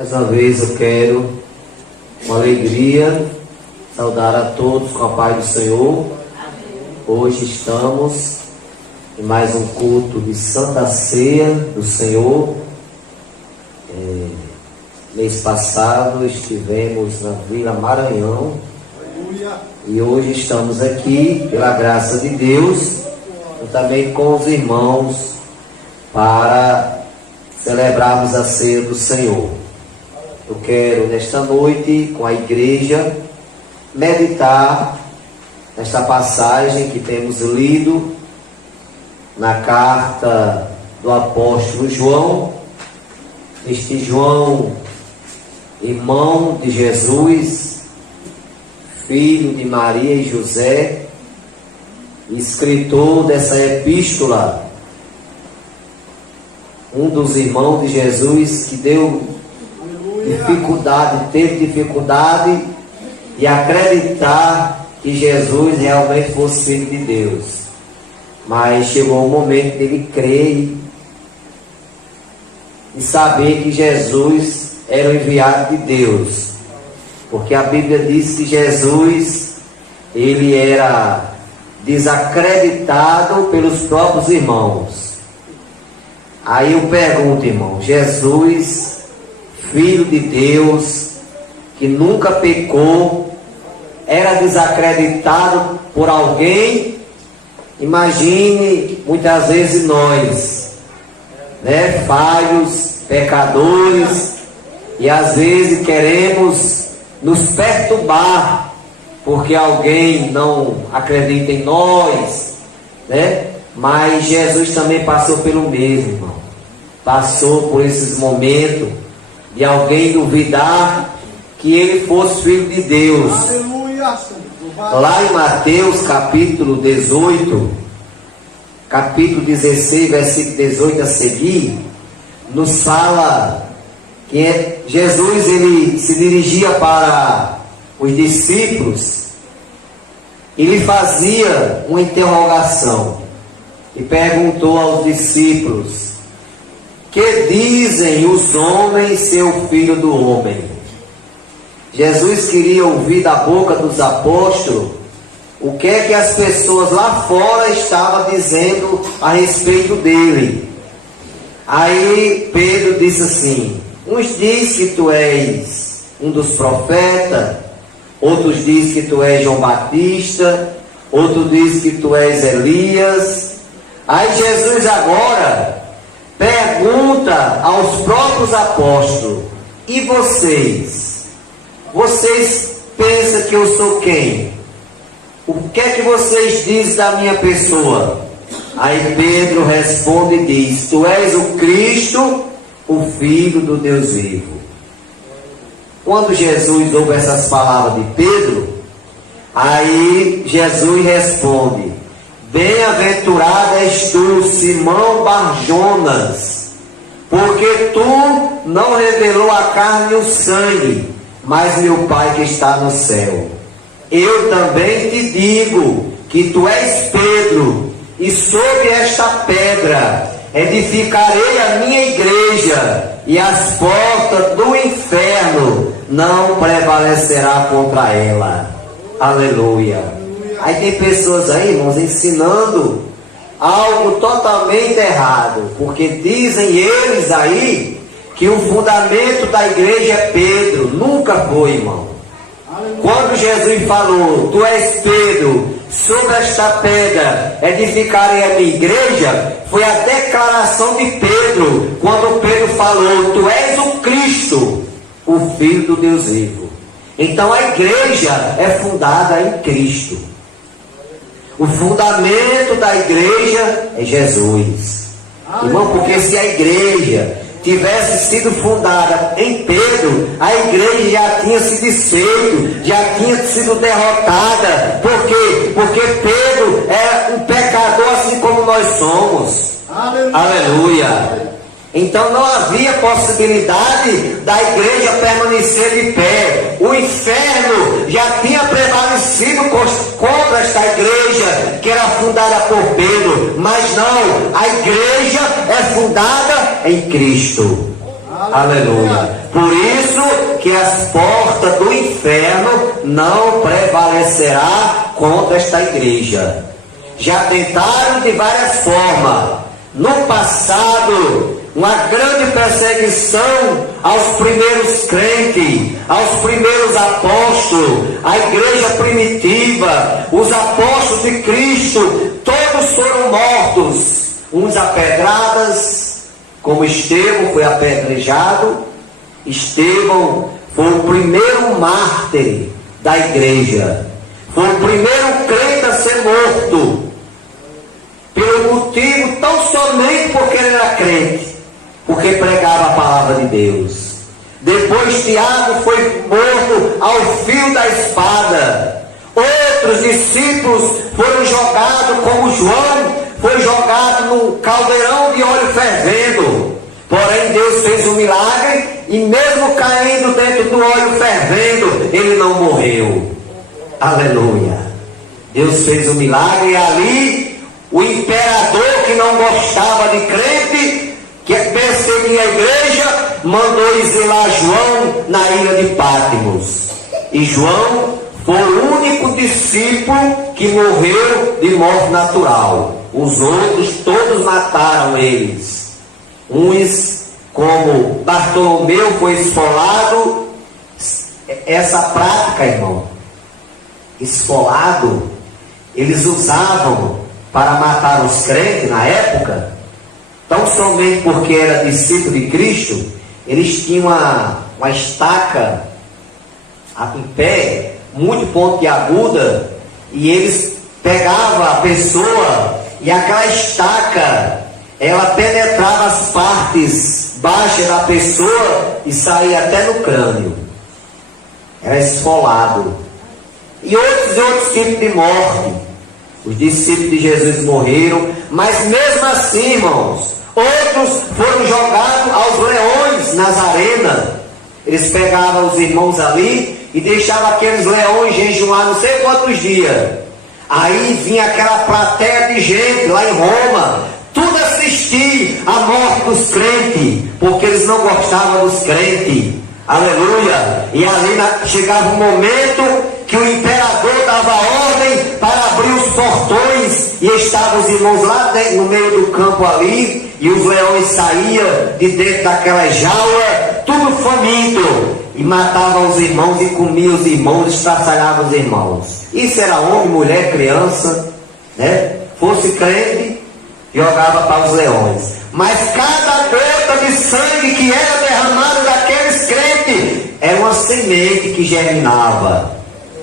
Mais uma vez eu quero, com alegria, saudar a todos com a paz do Senhor. Hoje estamos em mais um culto de Santa Ceia do Senhor. Mês passado estivemos na Vila Maranhão e hoje estamos aqui, pela graça de Deus, e também com os irmãos para celebrarmos a Ceia do Senhor. Eu quero, nesta noite, com a igreja, meditar nesta passagem que temos lido na carta do apóstolo João. Este João, irmão de Jesus, filho de Maria e José, escritor dessa epístola, um dos irmãos de Jesus que teve dificuldade de acreditar que Jesus realmente fosse filho de Deus. Mas chegou o momento dele crer e saber que Jesus era o enviado de Deus. Porque a Bíblia diz que Jesus, ele era desacreditado pelos próprios irmãos. Aí eu pergunto, irmão, Jesus, filho de Deus, que nunca pecou, era desacreditado por alguém? Imagine, muitas vezes nós, falhos, pecadores, e às vezes queremos nos perturbar, porque alguém não acredita em nós, Mas Jesus também passou pelo mesmo, irmão. Passou por esses momentos de alguém duvidar que ele fosse filho de Deus. Aleluia. Lá em Mateus capítulo 18, capítulo 16, versículo 18 a seguir, nos fala que Jesus ele se dirigia para os discípulos e lhe fazia uma interrogação e perguntou aos discípulos: que dizem os homens ser o filho do homem? Jesus queria ouvir da boca dos apóstolos o que é que as pessoas lá fora estavam dizendo a respeito dele. Aí Pedro disse assim: uns diz que tu és um dos profetas, outros diz que tu és João Batista, outros diz que tu és Elias. Aí Jesus agora pergunta aos próprios apóstolos: e vocês? Vocês pensam que eu sou quem? O que é que vocês dizem da minha pessoa? Aí Pedro responde e diz: tu és o Cristo, o Filho do Deus vivo. Quando Jesus ouve essas palavras de Pedro, aí Jesus responde: bem-aventurado és tu, Simão Barjonas, porque tu não revelou a carne e o sangue, mas meu Pai que está no céu. Eu também te digo que tu és Pedro, e sobre esta pedra edificarei a minha igreja, e as portas do inferno não prevalecerá contra ela. Aleluia. Aí tem pessoas aí, irmãos, ensinando algo totalmente errado, porque dizem eles aí que o fundamento da igreja é Pedro. Nunca foi, irmão. Quando Jesus falou: tu és Pedro, sobre esta pedra edificarei a minha igreja, foi a declaração de Pedro, quando Pedro falou: tu és o Cristo, o Filho do Deus vivo. Então a igreja é fundada em Cristo. O fundamento da igreja é Jesus. Irmão, porque se a igreja tivesse sido fundada em Pedro, a igreja já tinha se desfeito, já tinha sido derrotada. Por quê? Porque Pedro é um pecador assim como nós somos. Aleluia. Então não havia possibilidade da igreja permanecer de pé. O inferno já tinha prevalecido contra esta igreja que era fundada por Pedro. Mas não, a igreja é fundada em Cristo. Aleluia. Por isso que as portas do inferno não prevalecerá contra esta igreja. Já tentaram de várias formas. No passado, uma grande perseguição aos primeiros crentes, aos primeiros apóstolos, a igreja primitiva, os apóstolos de Cristo, todos foram mortos, uns a pedradas, como Estevão foi apedrejado. Estevão foi o primeiro mártir da igreja, foi o primeiro crente a ser morto, pelo motivo tão somente porque ele era crente, porque pregava a palavra de Deus. Depois Tiago foi morto ao fio da espada. Outros discípulos foram jogados, como João foi jogado no caldeirão de óleo fervendo. Porém Deus fez um milagre, e mesmo caindo dentro do óleo fervendo, ele não morreu. Aleluia. Deus fez um milagre, e ali o imperador, que não gostava de crente, que perseguia a igreja, mandou exilar João na ilha de Patmos. E João foi o único discípulo que morreu de morte natural. Os outros todos mataram eles. Uns, como Bartolomeu, foi esfolado. Essa prática, irmão, esfolado, eles usavam para matar os crentes na época, tão somente porque era discípulo de Cristo. Eles tinham uma estaca em pé, muito pontiaguda, e eles pegavam a pessoa, e aquela estaca, ela penetrava as partes baixas da pessoa e saía até no crânio. Era esfolado. E outros tipos de morte. Os discípulos de Jesus morreram, mas mesmo assim, irmãos, outros foram jogados aos leões nas arenas. Eles pegavam os irmãos ali e deixavam aqueles leões jejuar não sei quantos dias. Aí vinha aquela plateia de gente lá em Roma, tudo assistir à morte dos crentes, porque eles não gostavam dos crentes. Aleluia. E ali chegava um momento que o imperador dava ordem para abrir os portões, e estavam os irmãos lá dentro, no meio do campo ali, e os leões saíam de dentro daquela jaula, tudo faminto, e matavam os irmãos, e comiam os irmãos, estraçalhavam os irmãos. Isso era homem, mulher, criança, né? Fosse crente, jogava para os leões. Mas cada gota de sangue que era derramada daqueles crentes era uma semente que germinava.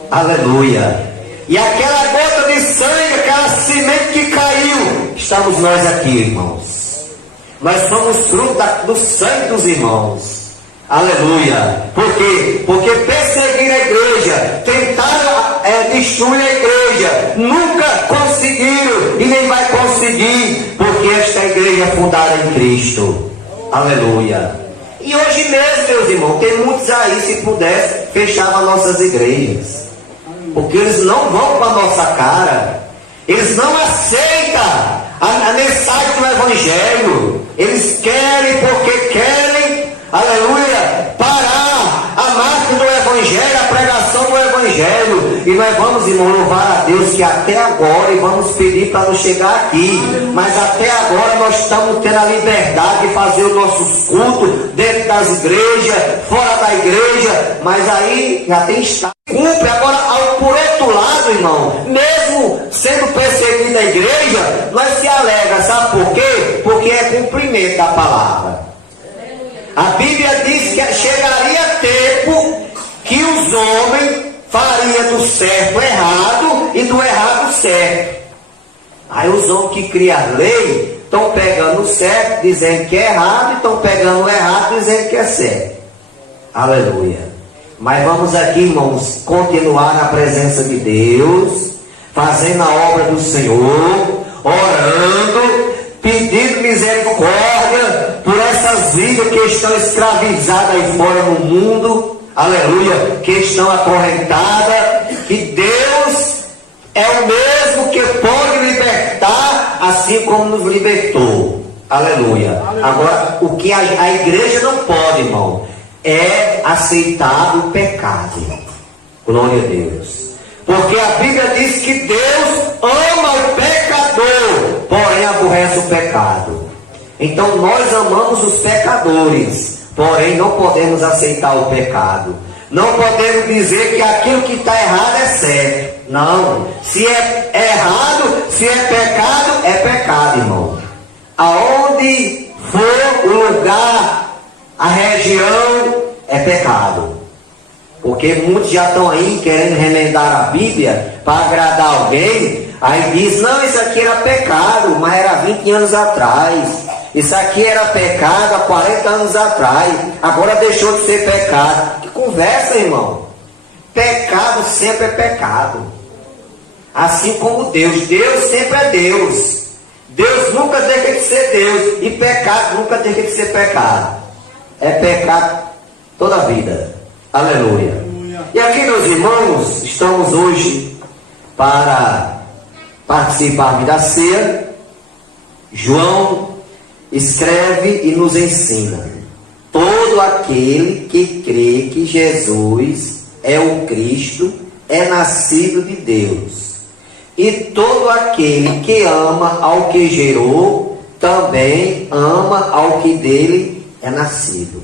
Aleluia. E aquela gota de sangue, aquela semente que caiu, estamos nós aqui, irmãos. Nós somos fruto do sangue dos irmãos. Aleluia. Por quê? Porque perseguiram a igreja, tentaram destruir a igreja, nunca conseguiram e nem vai conseguir, porque esta igreja é fundada em Cristo. Aleluia. E hoje mesmo, meus irmãos, tem muitos aí, se pudesse, fechavam nossas igrejas, porque eles não vão com a nossa cara, eles não aceitam a mensagem do Evangelho, eles querem porque querem, aleluia, parar a máquina do Evangelho, a pregação do Evangelho. E nós vamos, irmão, louvar a Deus que até agora, e vamos pedir para não chegar aqui, mas até agora nós estamos tendo a liberdade de fazer os nossos cultos dentro das igrejas, fora da igreja, mas aí já tem estado. Cumpre. Agora, por outro lado, irmão, mesmo sendo perseguida a igreja, nós se alegra, sabe por quê? Porque é cumprimento da palavra. A Bíblia diz que chegaria tempo que os homens fariam do certo errado e do errado certo. Aí os homens que criam a lei estão pegando o certo, dizendo que é errado, e estão pegando o errado, dizendo que é certo. Aleluia. Mas vamos aqui, irmãos, continuar na presença de Deus, fazendo a obra do Senhor, orando, pedindo misericórdia por essas vidas que estão escravizadas aí fora no mundo, aleluia, que estão acorrentadas, que Deus é o mesmo que pode libertar, assim como nos libertou, aleluia. Agora, o que a igreja não pode, é aceitado o pecado. Glória a Deus. Porque a Bíblia diz que Deus ama o pecador, porém aborrece o pecado. Então nós amamos os pecadores, porém não podemos aceitar o pecado. Não podemos dizer que aquilo que está errado é certo. Não. Se é errado, se é pecado, irmão. Aonde for o lugar, a região, é pecado. Porque muitos já estão aí querendo remendar a Bíblia para agradar alguém. Aí diz, não, isso aqui era pecado, mas era 20 anos atrás. Isso aqui era pecado há 40 anos atrás. Agora deixou de ser pecado. Que conversa, irmão. Pecado sempre é pecado. Assim como Deus. Deus sempre é Deus. Deus nunca deixa de ser Deus. E pecado nunca deixa de ser pecado. É pecado toda a vida. Aleluia. E aqui, meus irmãos, estamos hoje para participar da ceia. João escreve e nos ensina: todo aquele que crê que Jesus é o Cristo é nascido de Deus. E todo aquele que ama ao que gerou, também ama ao que dele é nascido.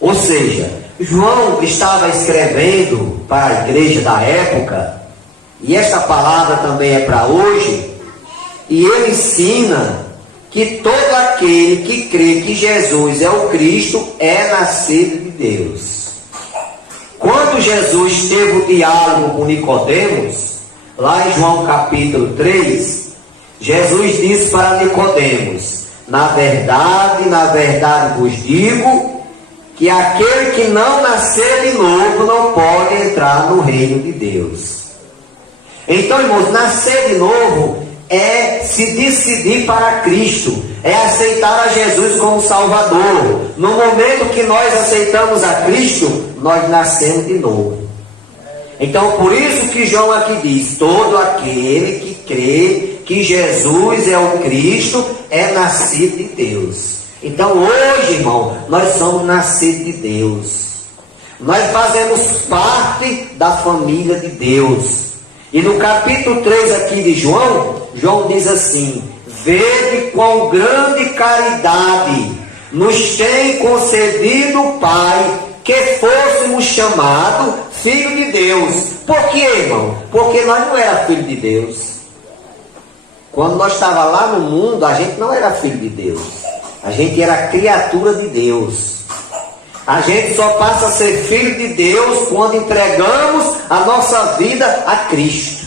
Ou seja, João estava escrevendo para a igreja da época, e esta palavra também é para hoje, e ele ensina que todo aquele que crê que Jesus é o Cristo é nascido de Deus. Quando Jesus teve o diálogo com Nicodemos, lá em João capítulo 3, Jesus disse para Nicodemos: na verdade vos digo, que aquele que não nascer de novo não pode entrar no reino de Deus. Então, irmãos, nascer de novo é se decidir para Cristo, é aceitar a Jesus como Salvador. No momento que nós aceitamos a Cristo, nós nascemos de novo. Então, por isso que João aqui diz: todo aquele que crê que Jesus é o Cristo é nascido de Deus. Então hoje, irmão, nós somos nascidos de Deus. Nós fazemos parte da família de Deus. E no capítulo 3 aqui de João, João diz assim: vede quão grande caridade nos tem concedido o Pai, que fôssemos chamados filho de Deus. Por quê, irmão? Porque nós não éramos filho de Deus. Quando nós estávamos lá no mundo, a gente não era filho de Deus. A gente era criatura de Deus. A gente só passa a ser filho de Deus quando entregamos a nossa vida a Cristo.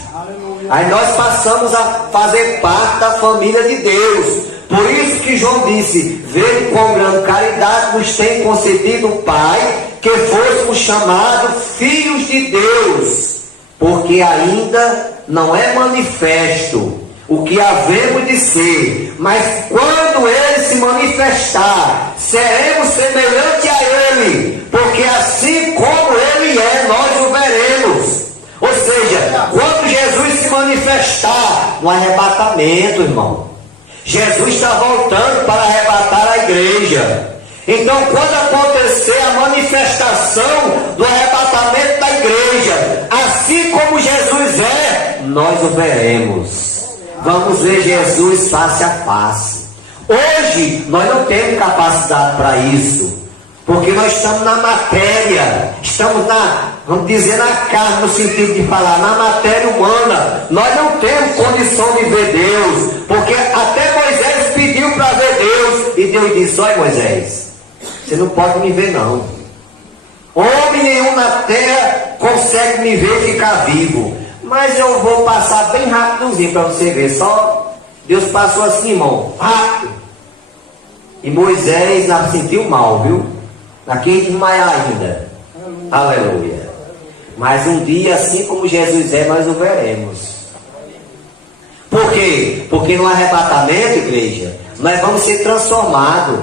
Aí nós passamos a fazer parte da família de Deus. Por isso que João disse: vede quão grande caridade nos tem concedido o Pai, que fôssemos chamados filhos de Deus. Porque ainda não é manifesto o que havemos de ser, mas quando Ele se manifestar, seremos semelhantes a Ele, porque assim como Ele é, nós o veremos. Ou seja, quando Jesus se manifestar no arrebatamento, irmão, Jesus está voltando para arrebatar a igreja. Então, quando acontecer a manifestação do arrebatamento da igreja, assim como Jesus é, nós o veremos. Vamos ver Jesus face a face. Hoje nós não temos capacidade para isso, porque nós estamos na matéria, estamos vamos dizer, na carne, no sentido de falar, na matéria humana. Nós não temos condição de ver Deus, porque até Moisés pediu para ver Deus, e Deus disse: olha, Moisés, você não pode me ver não. Homem nenhum na terra consegue me ver e ficar vivo. Mas eu vou passar bem rapidozinho para você ver. Só Deus passou assim, irmão, rápido. E Moisés sentiu mal, viu? Naquele desmaiar ainda. Aleluia. Mas um dia, assim como Jesus é, nós o veremos. Por quê? Porque no arrebatamento, igreja, nós vamos ser transformados.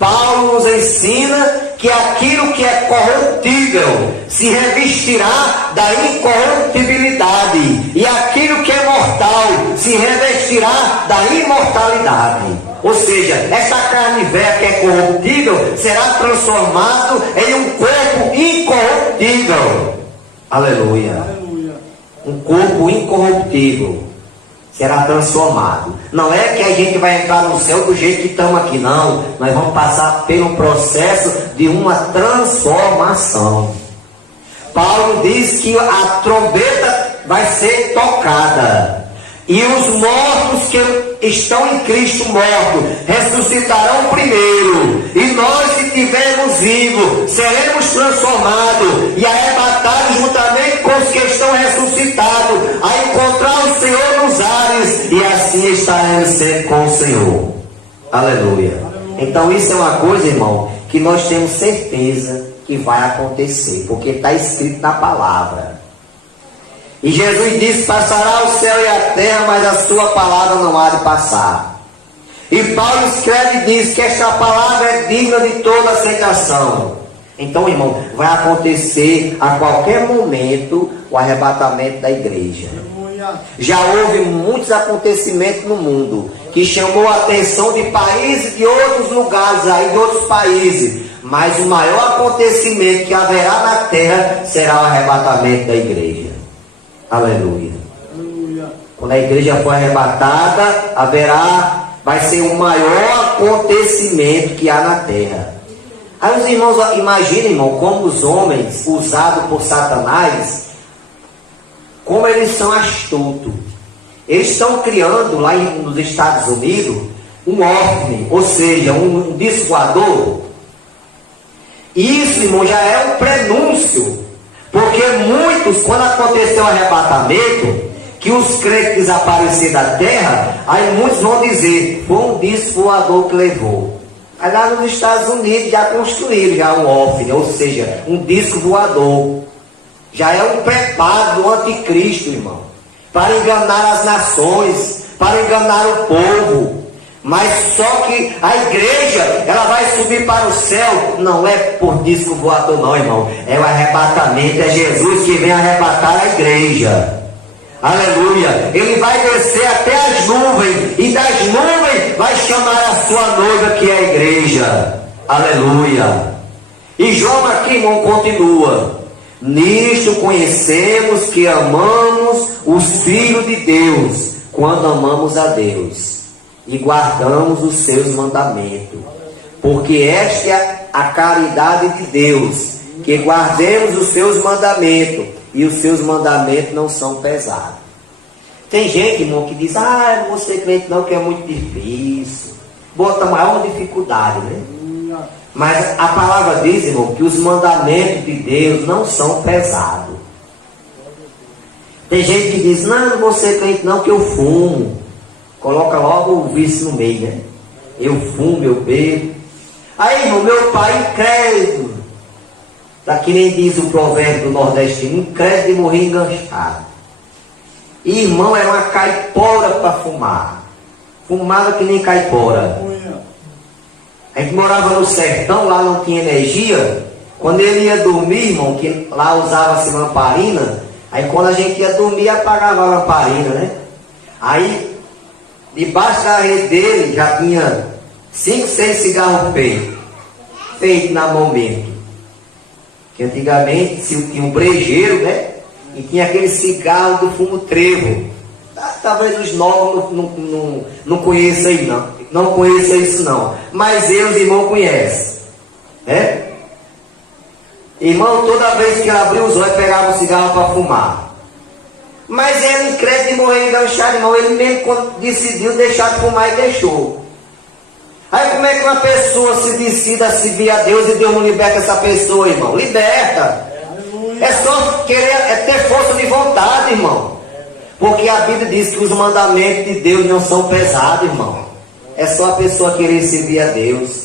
Paulo nos ensina que aquilo que é corruptível se revestirá da incorruptibilidade, e aquilo que é mortal se revestirá da imortalidade. Ou seja, essa carne velha que é corruptível será transformado em um corpo incorruptível. Aleluia. Um corpo incorruptível será transformado. Não é que a gente vai entrar no céu do jeito que estamos aqui, não. Nós vamos passar pelo processo de uma transformação. Paulo diz que a trombeta vai ser tocada. E os mortos que estão em Cristo mortos ressuscitarão primeiro. E nós que estivermos vivos seremos transformados e arrebatados juntamente com os que estão ressuscitados a encontrar o Senhor nos ares. E assim estaremos sempre com o Senhor. Aleluia. Então isso é uma coisa, irmão, que nós temos certeza que vai acontecer, porque está escrito na palavra. E Jesus disse: passará o céu e a terra, mas a sua palavra não há de passar. E Paulo escreve e diz que esta palavra é digna de toda aceitação. Então, irmão, vai acontecer a qualquer momento o arrebatamento da igreja. Já houve muitos acontecimentos no mundo que chamou a atenção de países, de outros lugares aí, de outros países. Mas o maior acontecimento que haverá na terra será o arrebatamento da igreja. Aleluia. Quando a igreja for arrebatada, vai ser o maior acontecimento que há na terra. Aí os irmãos imaginem, irmão, como os homens usados por Satanás, como eles são astutos. Eles estão criando lá nos Estados Unidos um OVNI, ou seja, um disco voador. Isso, irmão, já é um prenúncio. Porque muitos, quando aconteceu o arrebatamento, que os crentes desapareceram da terra, aí muitos vão dizer: foi um disco voador que levou. Aí lá nos Estados Unidos já construíram já um OVNI, ou seja, um disco voador. Já é um preparo do anticristo, irmão, para enganar as nações, para enganar o povo. Mas só que a igreja, ela vai subir para o céu, não é por disco voador não, irmão. É o arrebatamento, é Jesus que vem arrebatar a igreja. Aleluia. Ele vai descer até as nuvens, e das nuvens vai chamar a sua noiva, que é a igreja. Aleluia. E João aqui, irmão, continua: nisto conhecemos que amamos os filhos de Deus, quando amamos a Deus e guardamos os seus mandamentos. Porque esta é a caridade de Deus, que guardemos os seus mandamentos, e os seus mandamentos não são pesados. Tem gente, irmão, que diz: ah, eu não vou ser crente não, que é muito difícil. Bota maior dificuldade, né? Mas a palavra diz, irmão, que os mandamentos de Deus não são pesados. Tem gente que diz: não, não vou ser crente não, que eu fumo. Coloca logo o vício no meio, né? Eu fumo, eu bebo. Aí, irmão, meu pai incrédulo. Tá que nem diz o provérbio do nordestino: incrédulo de morrer enganchado. E, irmão, era uma caipora para fumar. Fumava que nem caipora. A gente morava no sertão, lá não tinha energia. Quando ele ia dormir, irmão, que lá usava-se lamparina, aí quando a gente ia dormir, apagava a lamparina, né? Aí debaixo da rede dele já tinha 5, 6 cigarros feitos na mão mesmo. Que antigamente tinha um brejeiro, né? E tinha aquele cigarro do fumo trevo. Talvez os novos não conheçam aí, não conheçam isso não. Mas eu, os irmãos, conhecem. Né? Irmão, toda vez que ele abriu os olhos, pegava o cigarro para fumar. Mas ele, incrédulo de morrer enganchado, irmão, ele mesmo quando decidiu deixar de fumar e deixou. Aí como é que uma pessoa se decide a servir a Deus e Deus não liberta essa pessoa, irmão? Liberta. É só querer, é ter força de vontade, irmão. Porque a Bíblia diz que os mandamentos de Deus não são pesados, irmão. É só a pessoa querer servir a Deus.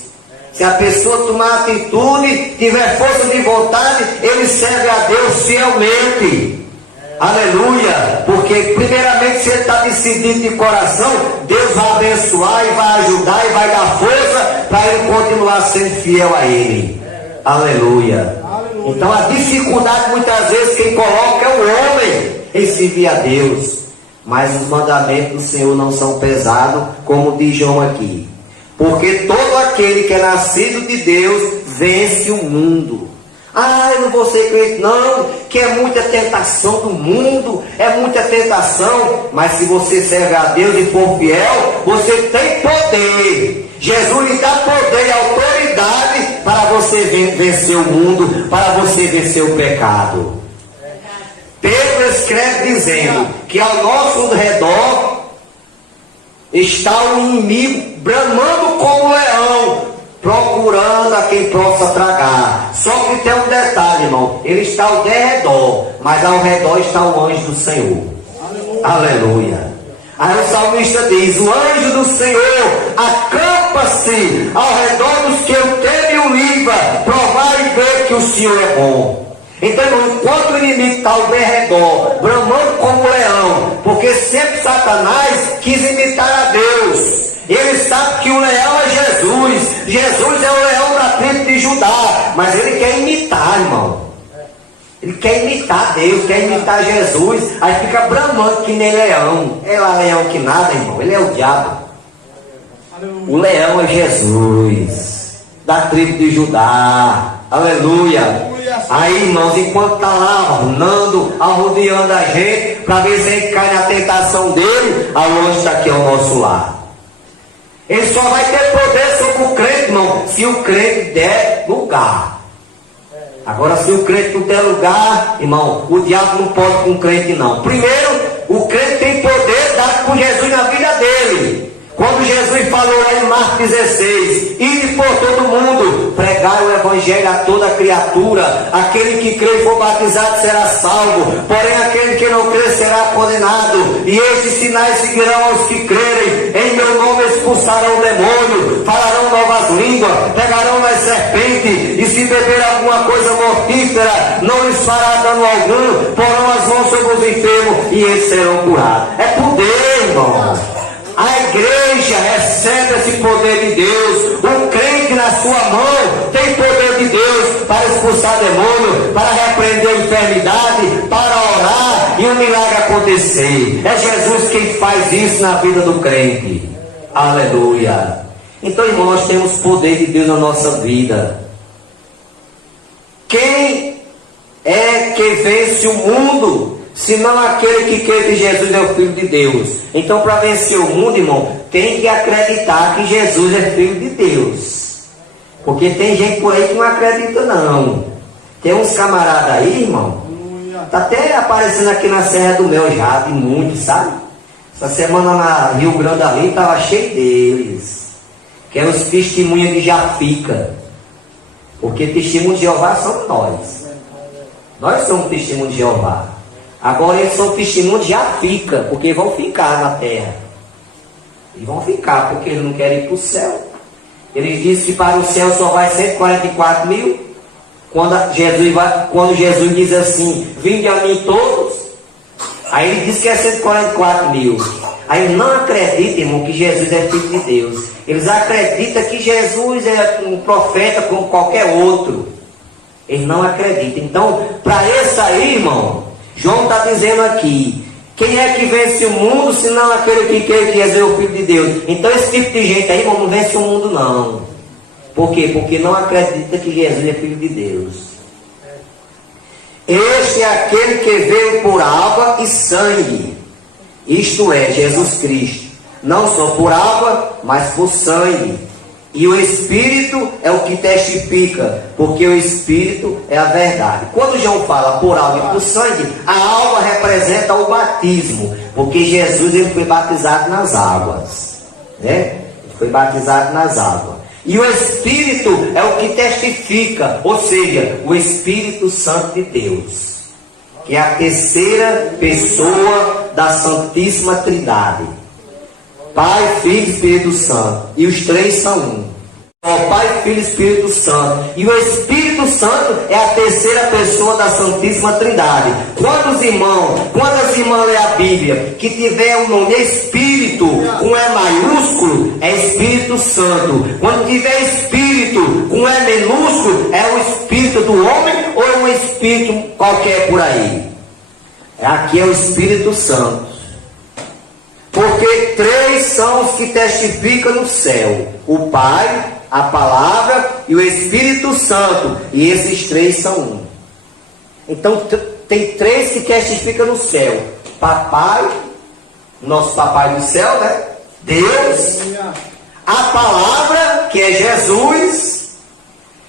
Se a pessoa tomar atitude, tiver força de vontade, ele serve a Deus fielmente. Aleluia. Porque primeiramente, se ele está decidido de coração, Deus vai abençoar e vai ajudar e vai dar força para ele continuar sendo fiel a ele. Aleluia. Então a dificuldade muitas vezes quem coloca é o homem em servir a Deus. Mas os mandamentos do Senhor não são pesados, como diz João aqui. Porque todo aquele que é nascido de Deus vence o mundo. Ah, eu não vou ser crente não, que é muita tentação do mundo, é muita tentação. Mas se você serve a Deus e for fiel, você tem poder. Jesus lhe dá poder e autoridade para você vencer o mundo, para você vencer o pecado. Pedro escreve dizendo que ao nosso redor está o inimigo bramando como leão, procurando a quem possa tragar. Só que tem um detalhe, irmão, ele está ao derredor, mas ao redor está o anjo do Senhor. Aleluia. Aí o salmista diz: o anjo do Senhor acampa-se ao redor dos que o temem e o livra. Provar e ver que o Senhor é bom. Então, enquanto o inimigo está ao derredor, bramando como leão, porque sempre Satanás quis imitar a Deus. Ele sabe que o leão é Jesus. Jesus é o leão da tribo de Judá. Mas ele quer imitar, irmão. Ele quer imitar Deus, quer imitar Jesus. Aí fica bramando que nem leão. É lá leão que nada, irmão. Ele é o diabo. O leão é Jesus, da tribo de Judá. Aleluia. Aí, irmãos, enquanto está lá arrodeando a gente, para ver se a gente cai na tentação dele, a longe está aqui ao nosso lado. Ele só vai ter poder sobre o crente, irmão, se o crente der lugar. Agora, se o crente não der lugar, irmão, o diabo não pode com o crente, não. Primeiro, o crente tem poder dado por Jesus na vida dele. Quando Jesus falou lá em Marcos 16: ide por todo mundo, pregai o evangelho a toda criatura, aquele que crê e for batizado será salvo, porém aquele que não crê será condenado. E estes sinais seguirão aos que crerem: em meu nome expulsarão o demônio, falarão novas línguas, pegarão nas serpentes, e se beber alguma coisa mortífera não lhes fará dano algum, porão as mãos sobre os enfermos e eles serão curados. É poder, irmão. A igreja recebe esse poder de Deus. O crente na sua mão tem poder de Deus para expulsar demônio, para repreender a enfermidade, para orar e o milagre acontecer. É Jesus quem faz isso na vida do crente. Aleluia. Então, irmão, nós temos poder de Deus na nossa vida. Quem é que vence o mundo, senão aquele que crê que Jesus é o Filho de Deus? Então, para vencer o mundo, irmão, tem que acreditar que Jesus é Filho de Deus. Porque tem gente por aí que não acredita, não. Tem uns camaradas aí, irmão, tá até aparecendo aqui na Serra do Mel já, de muitos, sabe? Essa semana na Rio Grande ali estava cheio deles, que é os testemunhas de Jafica. Porque testemunhos de Jeová somos nós. Nós somos testemunhos de Jeová. Agora eles são testemunhos de Jafica, porque vão ficar na terra. E vão ficar, porque eles não querem ir para o céu. Eles dizem que para o céu só vai 144 mil. Quando Jesus diz assim: vinde a mim todos. Aí ele diz que é 144 mil. Aí eles não acreditam, irmão, que Jesus é Filho de Deus. Eles acreditam que Jesus é um profeta como qualquer outro. Eles não acreditam. Então, para esse aí, irmão, João está dizendo aqui: quem é que vence o mundo, senão aquele que crê que Jesus é o Filho de Deus? Então esse tipo de gente aí, irmão, não vence o mundo, não. Por quê? Porque não acredita que Jesus é Filho de Deus. Este é aquele que veio por água e sangue, isto é, Jesus Cristo. Não só por água, mas por sangue. E o Espírito é o que testifica, porque o Espírito é a verdade. Quando João fala por água e por sangue, a água representa o batismo, porque Jesus ele foi batizado nas águas, né? Ele foi batizado nas águas. E o Espírito é o que testifica, ou seja, o Espírito Santo de Deus, que é a terceira pessoa da Santíssima Trindade. Pai, Filho e Espírito Santo. E os três são um. O Pai, Filho e Espírito Santo. E o Espírito Santo é a terceira pessoa da Santíssima Trindade. Quantas irmãs lê a Bíblia que tiver o nome Espírito com E maiúsculo, é Espírito Santo. Quando tiver Espírito com E minúsculo, é o Espírito do homem ou é um Espírito qualquer por aí? Aqui é o Espírito Santo. Porque três são os que testificam no céu: o Pai, a Palavra e o Espírito Santo. E esses três são um. Então tem três que testificam no céu: Papai, nosso Papai do céu, né? Deus. A Palavra, que é Jesus.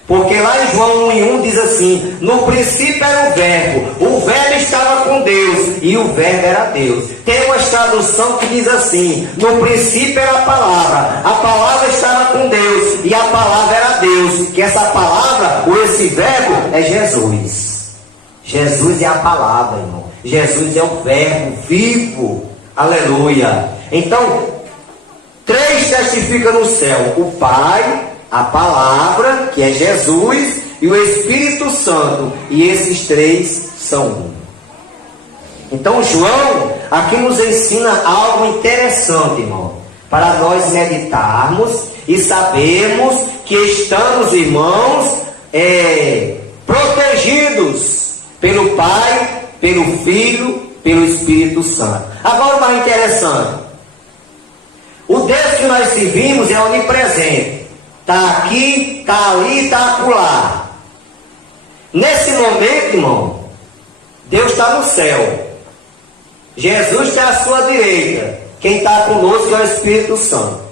Porque lá em João 1:1 diz assim: no princípio era o verbo estava com Deus, e o verbo era Deus. Tem uma tradução que diz assim: no princípio era a palavra estava com Deus, e a palavra era Deus. Que essa palavra, ou esse verbo, é Jesus. Jesus é a palavra, irmão. Jesus é o verbo vivo. Aleluia. Então, três testificam no céu: o Pai, a Palavra, que é Jesus, e o Espírito Santo. E esses três são um. Então João aqui nos ensina algo interessante, irmão, para nós meditarmos e sabermos que estamos, irmãos, protegidos pelo Pai, pelo Filho, pelo Espírito Santo. Agora o mais interessante: o Deus que nós servimos é onipresente. Está aqui, está ali, está acolá. Nesse momento, irmão, Deus está no céu. Jesus está à sua direita. Quem está conosco é o Espírito Santo.